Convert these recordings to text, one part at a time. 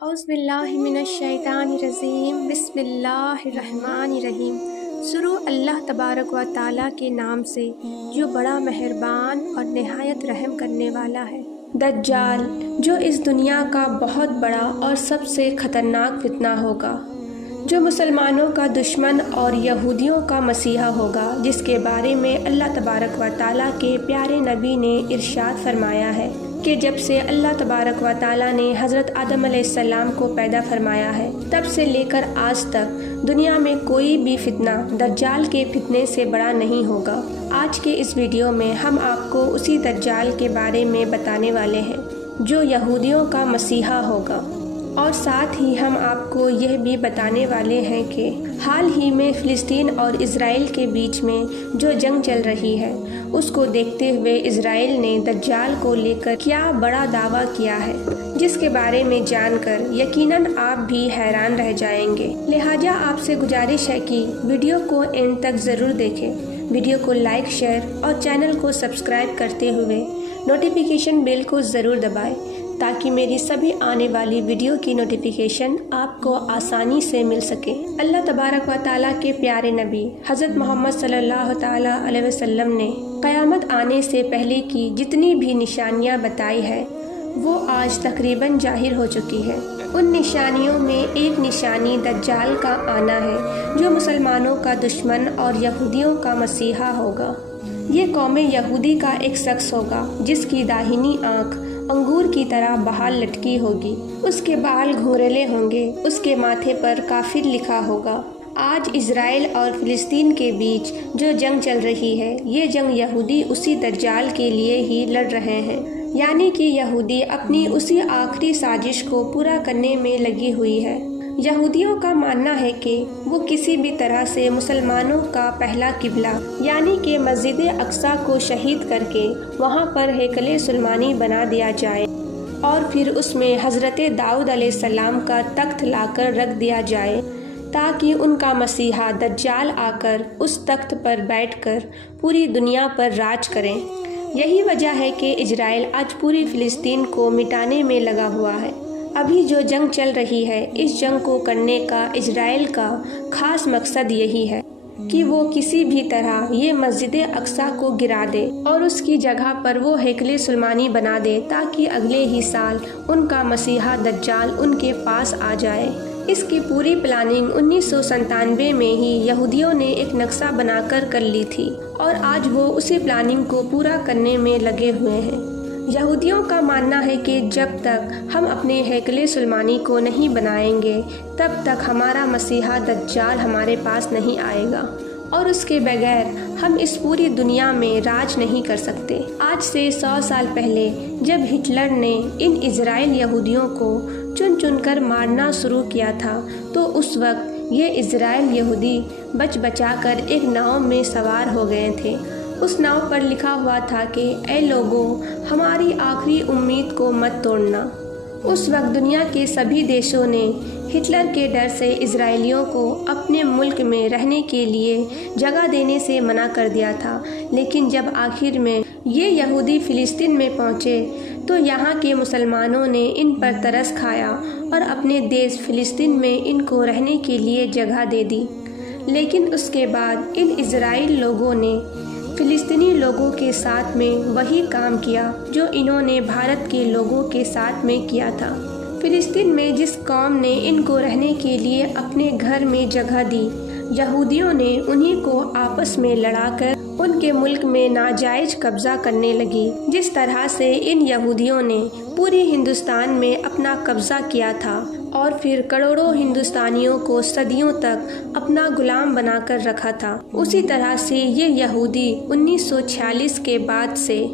اعوذ باللہ من الشیطان الرجیم بسم اللہ الرحمن الرحیم۔ شروع اللہ تبارک و تعالیٰ کے نام سے جو بڑا مہربان اور نہایت رحم کرنے والا ہے۔ دجال جو اس دنیا کا بہت بڑا اور سب سے خطرناک فتنہ ہوگا، جو مسلمانوں کا دشمن اور یہودیوں کا مسیحا ہوگا، جس کے بارے میں اللہ تبارک و تعالیٰ کے پیارے نبی نے ارشاد فرمایا ہے کہ جب سے اللہ تبارک و تعالیٰ نے حضرت آدم علیہ السلام کو پیدا فرمایا ہے، تب سے لے کر آج تک دنیا میں کوئی بھی فتنہ دجال کے فتنے سے بڑا نہیں ہوگا۔ آج کے اس ویڈیو میں ہم آپ کو اسی دجال کے بارے میں بتانے والے ہیں جو یہودیوں کا مسیحا ہوگا، اور ساتھ ہی ہم آپ کو یہ بھی بتانے والے ہیں کہ حال ہی میں فلسطین اور اسرائیل کے بیچ میں جو جنگ چل رہی ہے، اس کو دیکھتے ہوئے اسرائیل نے دجال کو لے کر کیا بڑا دعویٰ کیا ہے، جس کے بارے میں جان کر یقیناً آپ بھی حیران رہ جائیں گے۔ لہٰذا آپ سے گزارش ہے کہ ویڈیو کو اینڈ تک ضرور دیکھیں۔ ویڈیو کو لائک، شیئر اور چینل کو سبسکرائب کرتے ہوئے نوٹیفیکیشن بیل کو ضرور دبائیں تاکہ میری سبھی آنے والی ویڈیو کی نوٹیفیکیشن آپ کو آسانی سے مل سکے۔ اللہ تبارک و تعالیٰ کے پیارے نبی حضرت محمد صلی اللہ تعالیٰ علیہ وسلم نے قیامت آنے سے پہلے کی جتنی بھی نشانیاں بتائی ہے، وہ آج تقریباً ظاہر ہو چکی ہے۔ ان نشانیوں میں ایک نشانی دجال کا آنا ہے، جو مسلمانوں کا دشمن اور یہودیوں کا مسیحا ہوگا۔ یہ قوم یہودی کا ایک شخص ہوگا جس کی داہنی آنکھ انگور کی طرح بحال لٹکی ہوگی، اس کے بال گھنگریلے ہوں گے، اس کے ماتھے پر کافر لکھا ہوگا۔ آج اسرائیل اور فلسطین کے بیچ جو جنگ چل رہی ہے، یہ جنگ یہودی اسی دجال کے لیے ہی لڑ رہے ہیں، یعنی کہ یہودی اپنی اسی آخری سازش کو پورا کرنے میں لگی ہوئی ہے۔ یہودیوں کا ماننا ہے کہ وہ کسی بھی طرح سے مسلمانوں کا پہلا قبلہ یعنی کہ مسجد اقصی کو شہید کر کے وہاں پر ہیکل سلیمانی بنا دیا جائے، اور پھر اس میں حضرت داؤد علیہ السلام کا تخت لا کر رکھ دیا جائے، تاکہ ان کا مسیحا دجال آ کر اس تخت پر بیٹھ کر پوری دنیا پر راج کریں۔ یہی وجہ ہے کہ اسرائیل آج پوری فلسطین کو مٹانے میں لگا ہوا ہے۔ ابھی جو جنگ چل رہی ہے، اس جنگ کو کرنے کا اسرائیل کا خاص مقصد یہی ہے کہ وہ کسی بھی طرح یہ مسجد اقصی کو گرا دے اور اس کی جگہ پر وہ ہیکل سلیمانی بنا دے، تاکہ اگلے ہی سال ان کا مسیحا دجال ان کے پاس آ جائے۔ اس کی پوری پلاننگ 1997 میں ہی یہودیوں نے ایک نقشہ بنا کر لی تھی، اور آج وہ اسی پلاننگ کو پورا کرنے میں لگے ہوئے ہیں۔ یہودیوں کا ماننا ہے کہ جب تک ہم اپنے ہیکل سلیمانی کو نہیں بنائیں گے، تب تک ہمارا مسیحا دجال ہمارے پاس نہیں آئے گا، اور اس کے بغیر ہم اس پوری دنیا میں راج نہیں کر سکتے۔ آج سے 100 سال پہلے جب ہٹلر نے ان اسرائیل یہودیوں کو چن چن کر مارنا شروع کیا تھا، تو اس وقت یہ اسرائیل یہودی بچ بچا کر ایک ناؤ میں سوار ہو گئے تھے۔ اس ناؤ پر لکھا ہوا تھا کہ اے لوگوں، ہماری آخری امید کو مت توڑنا۔ اس وقت دنیا کے سبھی دیشوں نے ہٹلر کے ڈر سے اسرائیلیوں کو اپنے ملک میں رہنے کے لیے جگہ دینے سے منع کر دیا تھا، لیکن جب آخر میں یہ یہودی فلسطین میں پہنچے تو یہاں کے مسلمانوں نے ان پر ترس کھایا اور اپنے دیش فلسطین میں ان کو رہنے کے لیے جگہ دے دی۔ لیکن اس کے بعد ان اسرائیل لوگوں نے فلسطینی لوگوں کے ساتھ میں وہی کام کیا جو انہوں نے بھارت کے لوگوں کے ساتھ میں کیا تھا۔ فلسطین میں جس قوم نے ان کو رہنے کے لیے اپنے گھر میں جگہ دی، یہودیوں نے انہی کو آپس میں لڑا کر ان کے ملک میں ناجائز قبضہ کرنے لگی۔ جس طرح سے ان یہودیوں نے پوری ہندوستان میں اپنا قبضہ کیا تھا، اور پھر کروڑوں ہندوستانیوں کو صدیوں تک اپنا غلام بنا کر رکھا تھا، اسی طرح سے یہ یہودی 1946 کے بعد سے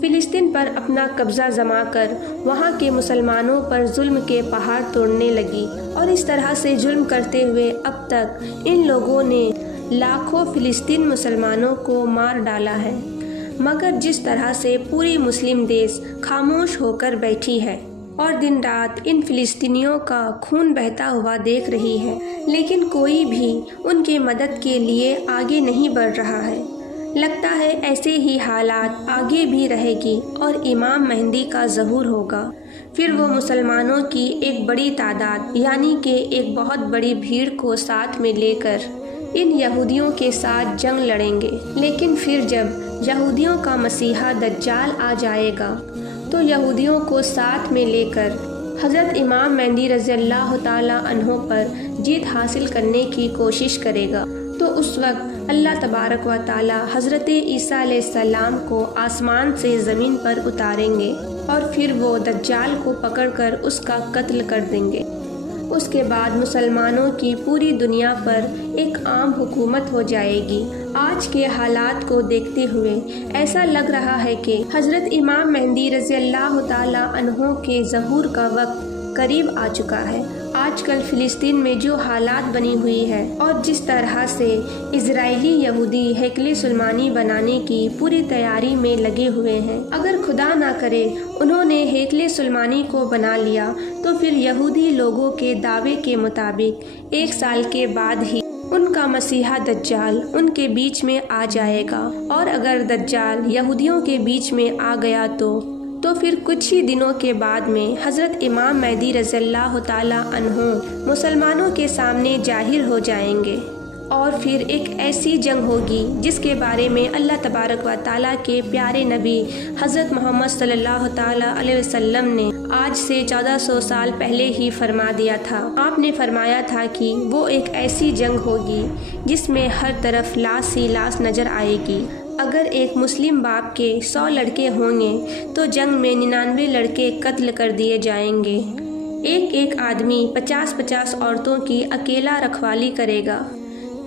فلسطین پر اپنا قبضہ جما کر وہاں کے مسلمانوں پر ظلم کے پہاڑ توڑنے لگی، اور اس طرح سے ظلم کرتے ہوئے اب تک ان لوگوں نے لاکھوں فلسطین مسلمانوں کو مار ڈالا ہے۔ مگر جس طرح سے پوری مسلم دیش خاموش ہو کر بیٹھی ہے اور دن رات ان فلسطینیوں کا خون بہتا ہوا دیکھ رہی ہے، لیکن کوئی بھی ان کی مدد کے لیے آگے نہیں بڑھ رہا ہے۔ لگتا ہے ایسے ہی حالات آگے بھی رہے گی اور امام مہدی کا ظہور ہوگا۔ پھر وہ مسلمانوں کی ایک بڑی تعداد یعنی کہ ایک بہت بڑی بھیڑ کو ساتھ میں لے کر ان یہودیوں کے ساتھ جنگ لڑیں گے۔ لیکن پھر جب یہودیوں کا مسیحا دجال آ جائے گا تو یہودیوں کو ساتھ میں لے کر حضرت امام مہدی رضی اللہ تعالیٰ عنہ پر جیت حاصل کرنے کی کوشش کرے گا۔ تو اس وقت اللہ تبارک و تعالیٰ حضرت عیسیٰ علیہ السلام کو آسمان سے زمین پر اتاریں گے اور پھر وہ دجال کو پکڑ کر اس کا قتل کر دیں گے۔ اس کے بعد مسلمانوں کی پوری دنیا پر ایک عام حکومت ہو جائے گی۔ آج کے حالات کو دیکھتے ہوئے ایسا لگ رہا ہے کہ حضرت امام مہدی رضی اللہ تعالیٰ عنہ کے ظہور کا وقت قریب آ چکا ہے۔ آج کل فلسطین میں جو حالات بنی ہوئی ہے اور جس طرح سے اسرائیلی یہودی ہیکل سلیمانی بنانے کی پوری تیاری میں لگے ہوئے ہیں، اگر خدا نہ کرے انہوں نے ہیکل سلیمانی کو بنا لیا تو پھر یہودی لوگوں کے دعوے کے مطابق 1 سال کے بعد ہی ان کا مسیحا دجال ان کے بیچ میں آ جائے گا، اور اگر دجال یہودیوں کے بیچ میں آ گیا تو پھر کچھ ہی دنوں کے بعد میں حضرت امام مہدی رضی اللہ تعالیٰ عنہ مسلمانوں کے سامنے ظاہر ہو جائیں گے، اور پھر ایک ایسی جنگ ہوگی جس کے بارے میں اللہ تبارک و تعالیٰ کے پیارے نبی حضرت محمد صلی اللہ تعالیٰ علیہ وسلم نے آج سے 1400 سال پہلے ہی فرما دیا تھا۔ آپ نے فرمایا تھا کہ وہ ایک ایسی جنگ ہوگی جس میں ہر طرف لاش ہی لاش نظر آئے گی۔ اگر ایک مسلم باپ کے 100 لڑکے ہوں گے تو جنگ میں 99 لڑکے قتل کر دیے جائیں گے۔ ایک آدمی 50 عورتوں کی اکیلا رکھوالی کرے گا،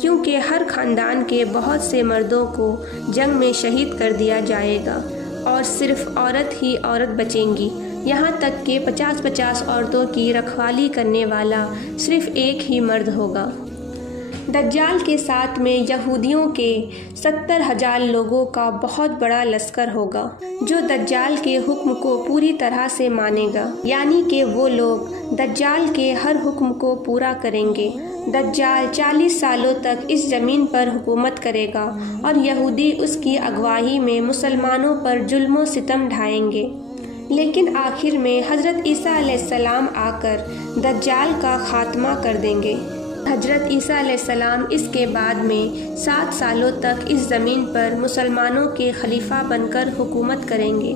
کیونکہ ہر خاندان کے بہت سے مردوں کو جنگ میں شہید کر دیا جائے گا اور صرف عورت ہی عورت بچیں گی، یہاں تک کہ 50 عورتوں کی رکھوالی کرنے والا صرف ایک ہی مرد ہوگا۔ دجال کے ساتھ میں یہودیوں کے 70,000 لوگوں کا بہت بڑا لشکر ہوگا جو دجال کے حکم کو پوری طرح سے مانے گا، یعنی کہ وہ لوگ دجال کے ہر حکم کو پورا کریں گے۔ دجال 40 سالوں تک اس زمین پر حکومت کرے گا اور یہودی اس کی اگوائی میں مسلمانوں پر ظلم و ستم ڈھائیں گے، لیکن آخر میں حضرت عیسیٰ علیہ السلام آ کر دجال کا خاتمہ کر دیں گے۔ حضرت عیسیٰ علیہ السلام اس کے بعد میں 7 سالوں تک اس زمین پر مسلمانوں کے خلیفہ بن کر حکومت کریں گے،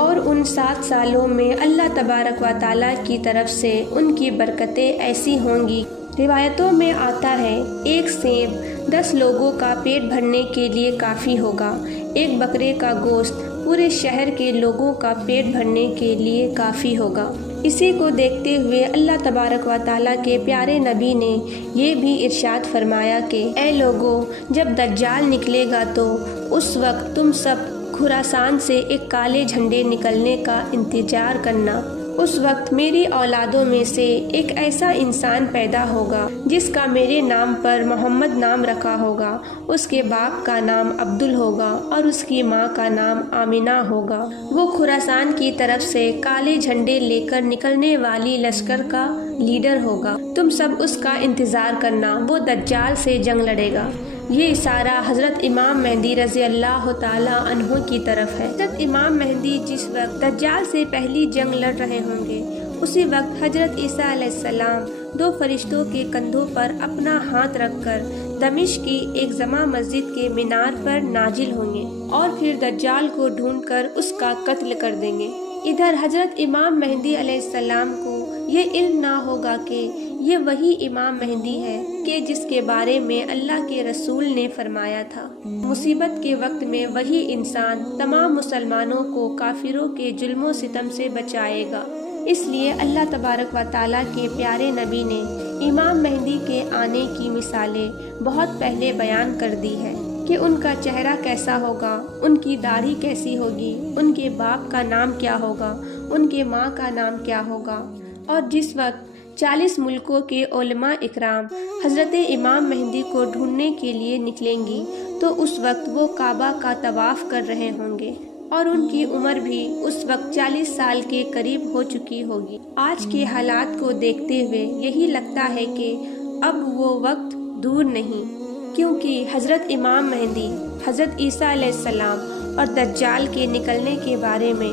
اور ان 7 سالوں میں اللہ تبارک و تعالیٰ کی طرف سے ان کی برکتیں ایسی ہوں گی۔ روایتوں میں آتا ہے 1 سیب 10 لوگوں کا پیٹ بھرنے کے لیے کافی ہوگا، 1 بکرے کا گوشت پورے شہر کے لوگوں کا پیٹ بھرنے کے لیے کافی ہوگا۔ اسی کو دیکھتے ہوئے اللہ تبارک و تعالیٰ کے پیارے نبی نے یہ بھی ارشاد فرمایا کہ اے لوگو، جب دجال نکلے گا تو اس وقت تم سب خراسان سے ایک کالے جھنڈے نکلنے کا انتظار کرنا۔ اس وقت میری اولادوں میں سے ایک ایسا انسان پیدا ہوگا جس کا میرے نام پر محمد نام رکھا ہوگا، اس کے باپ کا نام عبدل ہوگا اور اس کی ماں کا نام آمینہ ہوگا۔ وہ خراسان کی طرف سے کالے جھنڈے لے کر نکلنے والی لشکر کا لیڈر ہوگا۔ تم سب اس کا انتظار کرنا، وہ دجال سے جنگ لڑے گا۔ یہ اشارہ حضرت امام مہدی رضی اللہ تعالیٰ عنہ کی طرف ہے۔ حضرت امام مہدی جس وقت دجال سے پہلی جنگ لڑ رہے ہوں گے، اسی وقت حضرت عیسیٰ علیہ السلام 2 فرشتوں کے کندھوں پر اپنا ہاتھ رکھ کر دمشق کی ایک جامع مسجد کے مینار پر نازل ہوں گے اور پھر دجال کو ڈھونڈ کر اس کا قتل کر دیں گے۔ ادھر حضرت امام مہدی علیہ السلام کو یہ علم نہ ہوگا کہ یہ وہی امام مہدی ہے کہ جس کے بارے میں اللہ کے رسول نے فرمایا تھا۔ مصیبت کے وقت میں وہی انسان تمام مسلمانوں کو کافروں کے ظلم و ستم سے بچائے گا۔ اس لیے اللہ تبارک و تعالیٰ کے پیارے نبی نے امام مہدی کے آنے کی مثالیں بہت پہلے بیان کر دی ہے کہ ان کا چہرہ کیسا ہوگا، ان کی داڑھی کیسی ہوگی، ان کے باپ کا نام کیا ہوگا، ان کے ماں کا نام کیا ہوگا۔ اور جس وقت 40 ملکوں کے علماء اکرام حضرت امام مہدی کو ڈھونڈنے کے لیے نکلیں گی تو اس وقت وہ کعبہ کا طواف کر رہے ہوں گے اور ان کی عمر بھی اس وقت 40 سال کے قریب ہو چکی ہوگی۔ آج کے حالات کو دیکھتے ہوئے یہی لگتا ہے کہ اب وہ وقت دور نہیں، کیونکہ حضرت امام مہدی، حضرت عیسیٰ علیہ السلام اور دجال کے نکلنے کے بارے میں